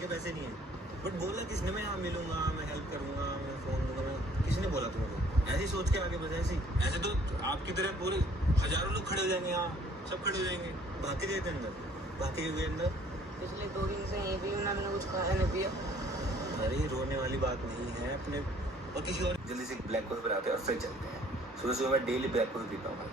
के पैसे नहीं है। बट बोला किसने, मैं यहाँ मिलूंगा, मैं हेल्प करूंगा, मैं फ़ोन दूंगा, मैं किसने बोला तुमको? ऐसे ही सोच के आगे बढ़े। ऐसे तो आपकी तरह पूरे हज़ारों लोग खड़े हो जाएंगे यहाँ, सब खड़े हो जाएंगे। भाग के गए थे अंदर, भाग के गए अंदर। पिछले 2 दिन से यहीं भी हूँ ना, मैंने कुछ खाया नहीं पिया। अरे रोने वाली बात नहीं है अपने और किसी और। जल्दी से ब्लैक कॉफ़ी बनाते हैं और फिर चलते हैं। सुबह सुबह मैं डेली ब्लैक कॉफ़ी पीता हूँ भाई,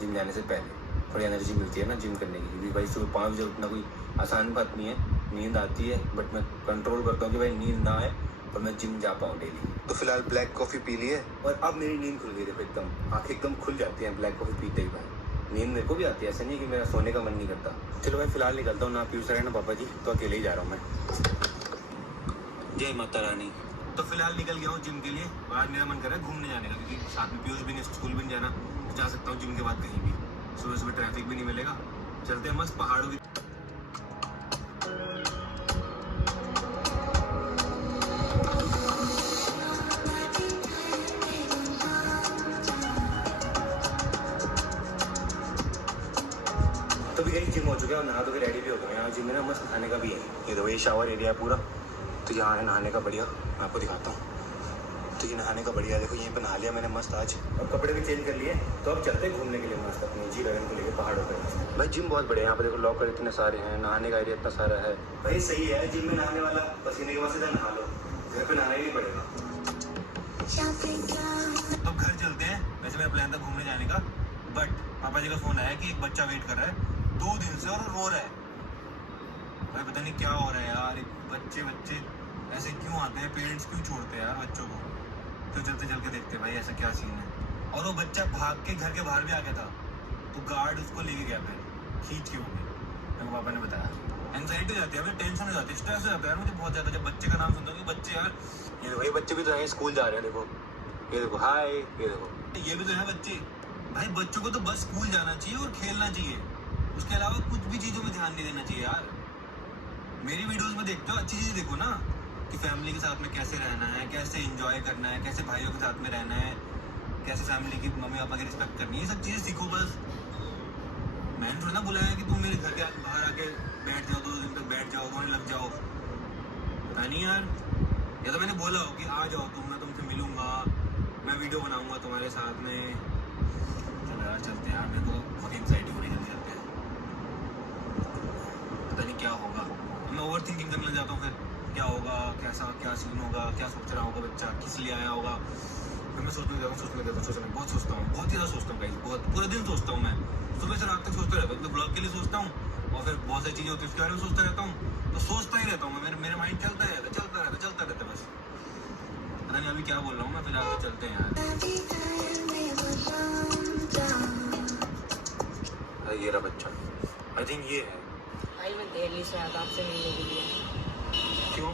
जिम जाने से पहले। थोड़ी एनर्जी मिलती है ना जिम करने की, क्योंकि भाई सुबह 5 बजे उठना कोई आसान बात नहीं है। नींद आती है बट मैं कंट्रोल करता हूँ कि भाई नींद ना आए और मैं जिम जा पाऊँ डेली। तो फिलहाल ब्लैक कॉफ़ी पी ली है और अब मेरी नींद खुल गई। देखो एकदम आँखें एकदम खुल जाती हैं ब्लैक कॉफ़ी पीते ही भाई। नींद मेरे को भी आती है, ऐसा नहीं कि मेरा सोने का मन नहीं करता। चलो भाई फिलहाल निकलता हूँ, ना पीयूष है ना पापा जी, तो अकेले ही जा रहा हूँ मैं। जय माता रानी। तो फिलहाल निकल गया हूँ जिम के लिए और आज मेरा मन कर रहा है घूमने जाने का, क्योंकि साथ में पीयूष भी नहीं, स्कूल भी नहीं जाना, तो जा सकता हूँ जिम के बाद कहीं भी। सुबह सुबह ट्रैफिक भी नहीं मिलेगा। चलते हैं मस्त पहाड़ों की। तो भी गई जिम हो चुका है और नहा तो रेडी भी हो गए। यहाँ जिम में ना मस्त नहाने का भी है। ये देखो ये शावर एरिया है पूरा, तो यहाँ है नहाने का बढ़िया। मैं आपको दिखाता हूँ। तो ये नहाने का बढ़िया, देखो यहीं पे नहा लिया मैंने मस्त आज, और कपड़े भी चेंज कर लिए। तो अब चलते हैं घूमने के लिए मस्त अपने G11 को लेकर पहाड़ों पर। भाई जिम बहुत बढ़िया, यहाँ पे देखो लॉकर इतने सारे हैं, नहाने का एरिया इतना सारा है भाई। सही है जिम में नहाने वाला, पसीने के बाद सीधा नहा लो, घर पे नहाना ही नहीं पड़ेगा। अब घर चलते हैं। वैसे मेरा प्लान था घूमने जाने का, बट पापा जी का फोन आया कि एक बच्चा वेट कर रहा है 2 दिन से और रो रहा है। भाई पता नहीं क्या हो रहा है यार, बच्चे ऐसे क्यों आते हैं, पेरेंट्स क्यों छोड़ते हैं यार बच्चों को। तो चलते चल के देखते हैं भाई ऐसा क्या सीन है। और वो बच्चा भाग के घर के बाहर भी आ गया था, तो गार्ड उसको लेके गया, फिर खींच के हो गया। मेरे पापा ने बताया एंजाइटी हो जाती है, मुझे टेंशन हो जाती है, स्ट्रेस हो जाता है यार मुझे बहुत ज़्यादा जब बच्चे का नाम सुनता हूँ कि बच्चे यार। ये देखो ये बच्चे भी तो हैं, स्कूल जा रहे हैं, देखो ये देखो हाय, ये देखो ये भी तो है बच्चे। भाई बच्चों को तो बस स्कूल जाना चाहिए और खेलना चाहिए, उसके अलावा कुछ भी चीज़ों में ध्यान नहीं देना चाहिए यार। मेरी वीडियोस में देखते हो, अच्छी चीज़ देखो ना, कि फैमिली के साथ में कैसे रहना है, कैसे एंजॉय करना है, कैसे भाइयों के साथ में रहना है, कैसे फैमिली की मम्मी पापा की रिस्पेक्ट करनी है, ये सब चीज़ें सीखो बस। मैंने थोड़ा ना बुलाया कि तुम मेरे घर के बाहर आके बैठ जाओ, 2 दिन तक बैठ जाओ, रोने लग जाओ, पता नहीं यार। या तो मैंने बोला हो कि आ जाओ तुम, मैं तुमसे मिलूंगा, मैं वीडियो बनाऊंगा तुम्हारे साथ में। चलो यार चलते हैं यार, मेरे को बहुत एंग्जाइटी हो रही है, जल्दी चलते हैं। पता नहीं क्या होगा, मैं ओवर थिंकिंग करने लग जाता हूँ, फिर क्या होगा, कैसा क्या सीन होगा, क्या सोच रहा होगा बच्चा, किस लिए आया होगा। फिर मैं सोचने बहुत सोचता हूँ, बहुत ज़्यादा सोचता हूँ गाइस, बहुत पूरे दिन सोचता हूँ मैं, सुबह से रात तक सोचता रहता हूँ। तो ब्लॉग के लिए सोचता हूँ और फिर बहुत सारी चीज़ें होती है उसके बारे में सोचता रहता हूँ, तो सोचता ही रहता हूँ मैं, मेरा माइंड चलता रहता बस। पता नहीं अभी क्या बोल रहा हूँ मैं, फिलहाल तो चलते हैं यार। ये रहा बच्चा, आई थिंक ये है। भाई मैं दिल्ली से आया था आपसे मिलने के लिए। क्यों?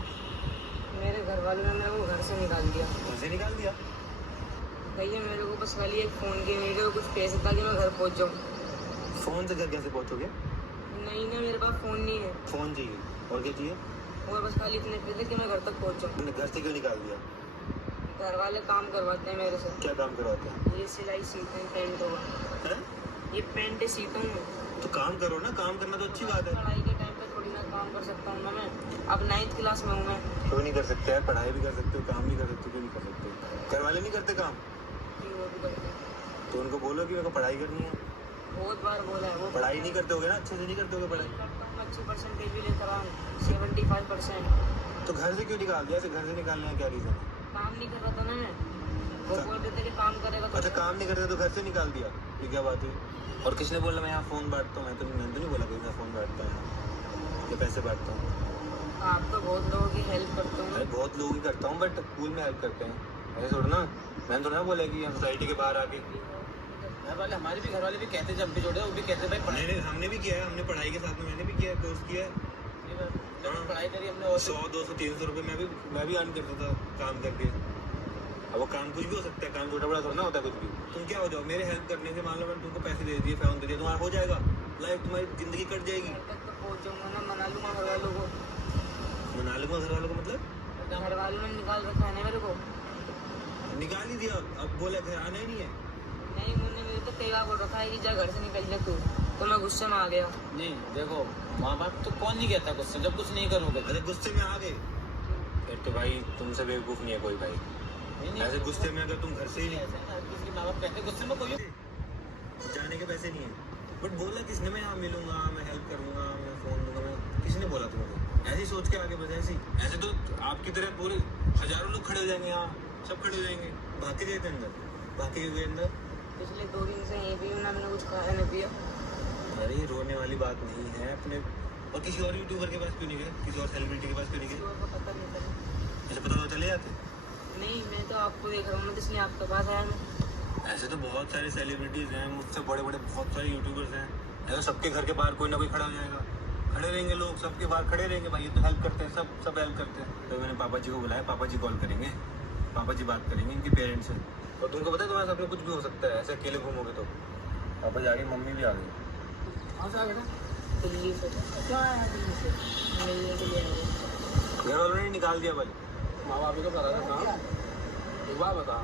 मेरे घर वालों ने मेरे को घर से निकाल दिया। घर से निकाल दिया? भैया मेरे को बस खाली एक फ़ोन की मेरे को कुछ पैसे था कि मैं घर पहुंच जाऊँ। फ़ोन से घर कैसे पहुँचोगे? नहीं ना, मेरे पास फ़ोन नहीं है। फ़ोन चाहिए और क्या चाहिए? और बस खाली इतने पैसे कि मैं घर तक पहुंच जाऊँ। तुमने घर से क्यों निकाल दिया? घर वाले काम करवाते हैं मेरे से। क्या काम करवाते हैं? ये सिलाई सीता हूँ, पेंट होगा है? ये पेंट सीता हूँ। तो काम करो ना, काम करना तो अच्छी बात है। पढ़ाई के टाइम पे थोड़ी ना काम कर सकता हूँ ना मैं, अब 9th क्लास में हूँ मैं। क्यों नहीं कर सकते यार, पढ़ाई भी कर सकते हो, काम भी कर सकते हो, क्यों नहीं कर सकते? घर वाले नहीं करते काम? वो भी करते हैं। तो उनको बोलो कि मेरे को पढ़ाई करनी है। बहुत बार बोला है वो। पढ़ाई नहीं करते होगे ना, अच्छे से नहीं करते होगे पढ़ाई? करता हूँ, अच्छी परसेंटेज भी लेकर आऊँ, 75%। तो घर से क्यों निकाल दिया? ऐसे घर से निकालने का क्या रीज़न है? काम नहीं कर रहा था ना मैं, वो बोल रहे थे कि काम करेगा तो। अच्छा काम नहीं करते तो घर से निकाल दिया, ये क्या बात है? और किसने बोला मैं यहाँ फ़ोन बांटता हूँ? मैंने तो नहीं बोला कि मैं फ़ोन बांटता हूँ या पैसे बांटता हूँ। आप तो बहुत लोगों की हेल्प करते मैं हो। बहुत लोगों की करता हूँ, बट स्कूल में हेल्प करते हैं, ऐसे थोड़ा ना। मैंने तो ना बोला कि हम सोसाइटी के बाहर आके। घर वाले, हमारे भी घर वाले भी कहते जब भी जोड़े वो भी कहते भाई पढ़ाई। हमने भी किया है, हमने पढ़ाई के साथ में मैंने भी किया है, कोर्स किया है। पढ़ाई करी हमने और 100, 200, 300 रुपये मैं भी अर्न करता था काम करके। अब वो काम कुछ भी हो सकता है, काम छोटा बड़ा थोड़ा ना होता है कुछ भी। तुम क्या हो जाओ मेरे हेल्प करने से, मान लो मैंने तुमको पैसे दे दिए, फ़ोन दे दिया, तुम्हारा हो जाएगा, लाइफ तुम्हारी ज़िंदगी कट जाएगी। घर तक तो पहुँच जाऊँगा ना, मना लूँगा घर वालों को। मना लूँगा घर वालों को मतलब? घर वालों ने निकाल रखा है ना मेरे को। निकाल ही दिया, अब बोला घर आना ही नहीं है। नहीं, उन्होंने मेरे को कई बार बोल रखा है कि जा घर से निकल जा तू। तो मैं गुस्से में आ गया। नहीं देखो, माँ बाप तो कौन नहीं कहता गुस्से, जब कुछ नहीं करोगे। अरे गुस्से में आ गए फिर तो भाई तुमसे बेवकूफ नहीं है कोई भाई। नहीं ऐसे गुस्से में अगर तुम घर से ही नहीं, किसी माँ बाप कहते गुस्से में कोई जाने के पैसे नहीं है, बट बोला किसने, मैं यहाँ मिलूंगा, मैं हेल्प करूंगा, मैं फोन दूंगा, मैं किसने बोला तुमको? ऐसे ही सोच के आगे बढ़े। ऐसे तो आपकी तरह पूरे हजारों लोग खड़े हो जाएंगे यहाँ, सब खड़े हो जाएंगे। भाग के गए थे अंदर, भाग के गए अंदर। पिछले 2 दिन से यहीं भी हूँ ना, मैंने कुछ खाया न पिया। अरे रोने वाली बात नहीं है अपने। और किसी और यूट्यूबर के पास क्यों नहीं गए, किसी और सेलिब्रिटी के पास क्यों नहीं किसी गए? और को पता नहीं था। ऐसे पता तो चले जाते। नहीं, मैं तो आपको देख रहा हूँ, मैं तो इसलिए आपके पास आया मैं। ऐसे तो बहुत सारे सेलिब्रिटीज हैं, मुझसे बड़े बड़े बहुत सारे यूट्यूबर्स हैं। ऐसे सबके घर के बाहर कोई ना कोई खड़ा हो जाएगा, खड़े रहेंगे लोग, सबके बाहर खड़े रहेंगे भाई। ये तो हेल्प करते हैं, सब हेल्प करते हैं। तो मैंने पापा जी को बुलाया, पापा जी कॉल करेंगे, पापा जी बात करेंगे इनके पेरेंट्स से। और तुमको पता है तुम्हारे साथ में कुछ भी हो सकता है, ऐसे अकेले घूमोगे तो। पापा जी आ गए, मम्मी भी आ गई। कहाँ से आ गए? दिल्ली से। क्या आया दिल्ली से? मिलने के लिए आए। घर वालों ने निकाल दिया भाई। माँ बाप भी तो करा था काम। एक बात बता,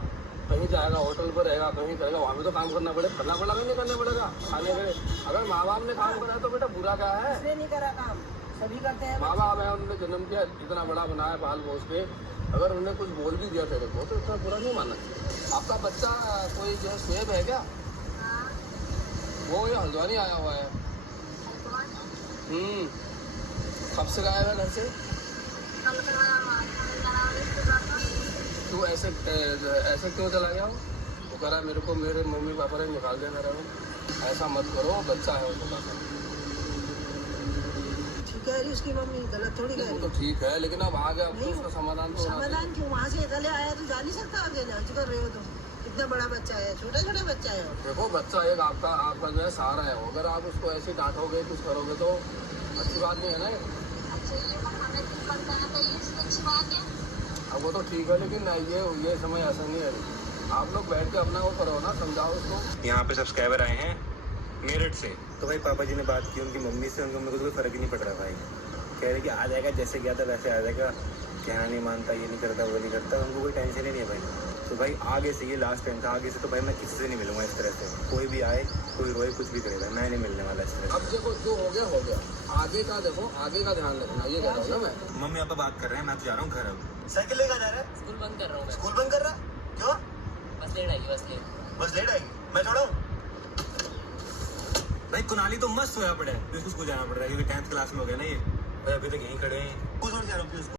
कहीं जाएगा, होटल पर रहेगा, कहीं करेगा, वहाँ भी तो काम करना पड़ेगा, करना पड़ेगा नहीं करना पड़ेगा खाने के। अगर माँ बाप ने काम करा तो बेटा बुरा क्या है? इसने नहीं करा काम, सभी करते हैं। माँ बाप है, उन्होंने जन्म किया, इतना बड़ा बनाया पाल पोस के, अगर उन्होंने कुछ बोल भी दिया तेरे को तो इतना बुरा नहीं मानना चाहिए। आपका बच्चा कोई जो है सेब है क्या? वो ये हल्द्वानी आया हुआ है। कब से गायब है घर से? तू ऐसे क्यों चला गया? वो कह रहा है मेरे को मेरे मम्मी पापा ने निकाल देना रहे। ऐसा मत करो, बच्चा है उसका। ठीक है, उसकी मम्मी गलत थोड़ी वो कह तो ठीक है, लेकिन अब आ गया, अब तो उसका समाधान तो होना चाहिए। समाधान क्यों? वहाँ से इधर आया तो जा नहीं सकता आगे ना, कर रहे हो तुम। इतना बड़ा बच्चा है, छोटा छोटा बच्चा है। देखो बच्चा एक आपका जो है सहारा है, अगर आप उसको ऐसे डांटोगे कुछ करोगे तो अच्छी बात नहीं है ना। अब वो तो ठीक है, लेकिन ये समय ऐसा नहीं है। आप लोग बैठ के अपना वो करो ना, समझाओ उसको। यहाँ पे सब्सक्राइबर आए हैं मेरठ से, तो भाई पापा जी ने बात की उनकी मम्मी से, उनको मेरे को कोई फ़र्क ही नहीं पड़ रहा भाई। कह रहे कि आ जाएगा, जैसे गया था वैसे आ जाएगा, कहना नहीं मानता, ये नहीं करता, वो नहीं करता, उनको कोई टेंशन ही नहीं है भाई। तो भाई आगे से ये लास्ट टाइम था, आगे से तो भाई मैं किसी से नहीं मिलूंगा इस तरह से। कोई भी आए, कोई रोए, कुछ भी करेगा, मैं नहीं मिलने वाला इस तरह से। अब देखो जो हो गया हो गया, आगे का देखो, आगे का ध्यान रखना, ये कह रहा हूँ ना मैं। मम्मी पापा बात कर रहे हैं, मैं तो जा रहा हूँ घर। अब साइकिल लेकर जा रहा है? स्कूल बंद कर रहा हूँ मैं। स्कूल बंद कर रहा है? क्यों? बस लेट आएगी, बस लेट। बस लेट आएगी, मैं छोड़ाऊँ? भाई कुनाली तो मस्त सोया पड़ा है, तो इसको स्कूल जाना पड़ रहा है क्योंकि 10th क्लास में हो गया ना ये। भाई अभी तक यहीं खड़े हैं, कुछ और जा रहा हूँ उसको।